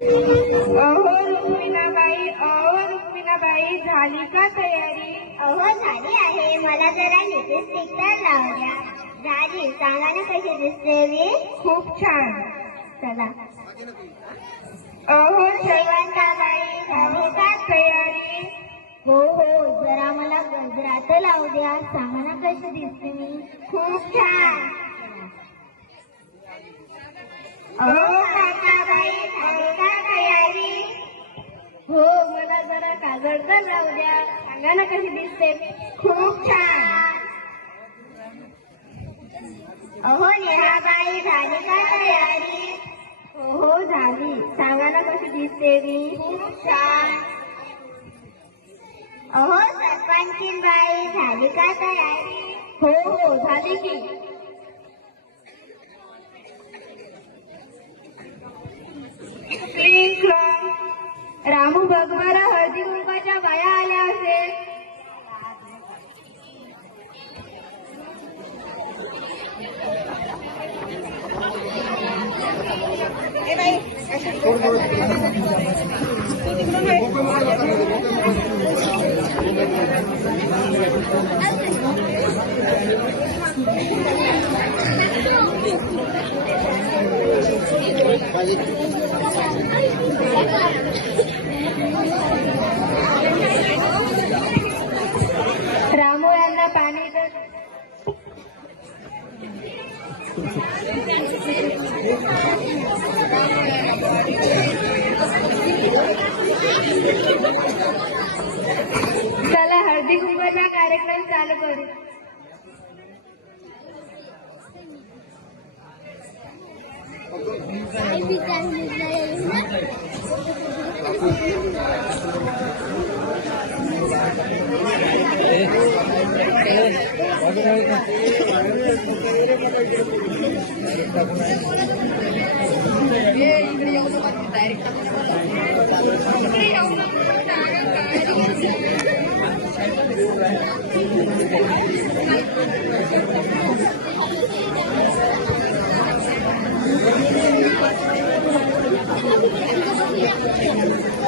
अहो रुक्मिणाबाई अहो रुक्मिणाबाई झाली का तयारी? अहो झाली आहे. मला जरा लिपस्टिक तर लावू द्या. झाली सांगा ना कशी दिसते मी खूप छान. चला. अहो शेवंताबाई झाली का तयारी? हो हो जरा मला गजरा तर लावू द्या. सांगा ना कशी दिसते मी? खूप छान. अहो काकाबाई झाली का हो मला जरा काजळ तर लावू द्या. सांगा ना कशी दिसते. खूप छान. अहो नेहाबाई झाली का तयारी? हो, हो झाली. सांगा ना कशी दिसते मी खूप छान. अहो सरपंचीनबाई झाली का तयारी? हो हो झाली की. रामू बघ बरं हळदी कुंकाच्या बाया आल्या असेल रामू यांना पाणी तर चला हळदी कुंकवाचा कार्यक्रम चालू करू. अहो कांता-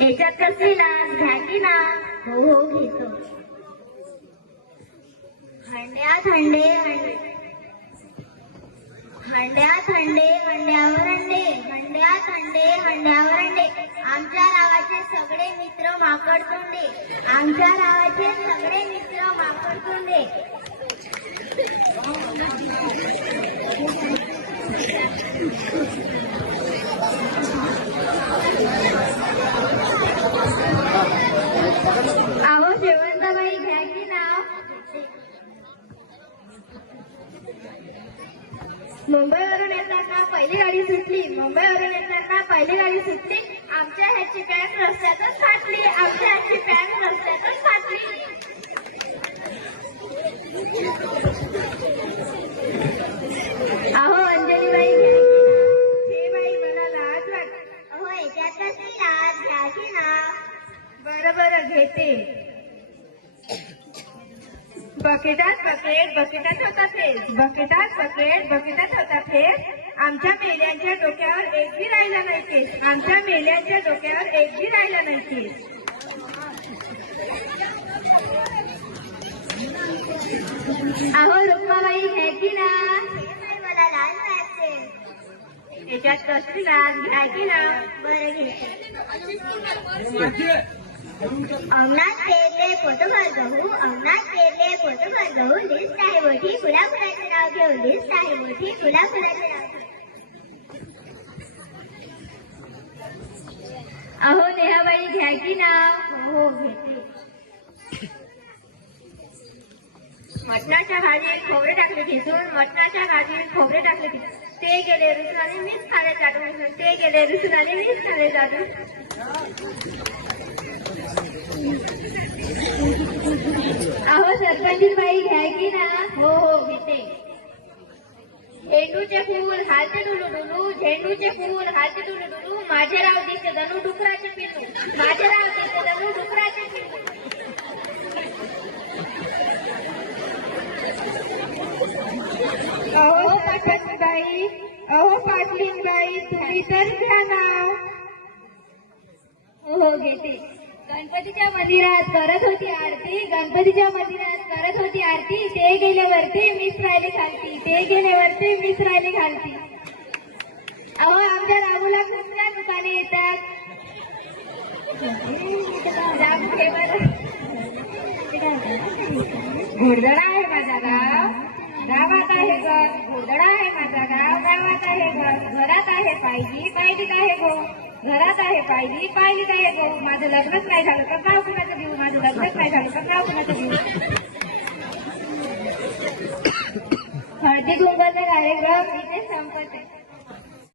नाव तर घ्या कसली ना हो हो घेतो. हंड्यात हंडे हंडे हंड्यात हंडे हंड्यावर अंडे. हंड्यात हंडे हंड्यावर अंडे. आमच्या गावाचे सगळे मित्र माकड तोंडे आमच्या गावाचे सगळे मित्र माकड तोंडे अहो शेवंताबाई घ्या की नाव मुंबईवरून येताना पहिली गाडी सुटली. मुंबईवरून येताना पहिली गाडी सुटली. आमच्या ह्याची पॅन्ट रस्त्यातच फाटली. आमच्या ह्याची पॅन्ट रस्त्यातच फाटली. बकेटात बकेट बकेटात होता फेस बकेटात बकेट बकेटात होता फेस आमच्या मेल्यांच्या डोक्यावर एक बी राहिला नाही केस आमच्या मेल्यांच्या डोक्यावर एक बी राहिला नाही केस अहो रुक्माबाई घ्या की ना? हे मला लाज वाटते याच्यात कसली लाज घ्या की ना? बरं घेते अंगणात पेरले पोटभर गहू अंगणात पेरले पोटभर गहू लिस्ट आहे मोठी फुला फुलाचे नाव घेऊ लिस्ट आहे मोठी फुला फुलाचे नाव अहो नेहाबाई घ्या की नाव? हो घेते. मटणाच्या भाजीत खोबरे टाकले खिसून मटणाच्या भाजीत खोबरे टाकले खिसून ते गेले रुसून आले मीच खाले जातो ते गेले रुसून आले मीच खाले जातो अहो सरपंच बाई घ्या की ना हो हो घेते. झेंडूचे फूल हाते डुलू डुलू झेंडूचे फूल हाते डुलू डुलू माझे राव दिसते जणू डुकराचे पिल्लू माझे राव दिसते जणू डुकराचे पिल्लू अहो पाटलीबाई अहो पाटलीबाई तुम्ही तर घ्या नाव. हो हो घेते. गणपतीच्या मंदिरात करत होती आरती गणपतीच्या मंदिरात करत होती आरती. ते गेल्यावरती मीच राहिली खालती ते गेल्यावरती मीच राहिली खालती. अहो आमच्या रामूला कुठल्या दुकाने येतात. घोडदडा आहे माझा गाव. गावात आहे घर. घोडदडा आहे माझा गाव. गावात आहे घर. घरात आहे पाहिजे पाहिजे आहे गो घरात आहे पायली पायलीत आहे गो माझं लग्नच नाही झालं तर नाव कुणाचं घेऊ माझं लग्नच नाही झालं तर नाव कुणाचं घेऊ हळदी कुंकवाचा कार्यक्रम इथे संपत आहे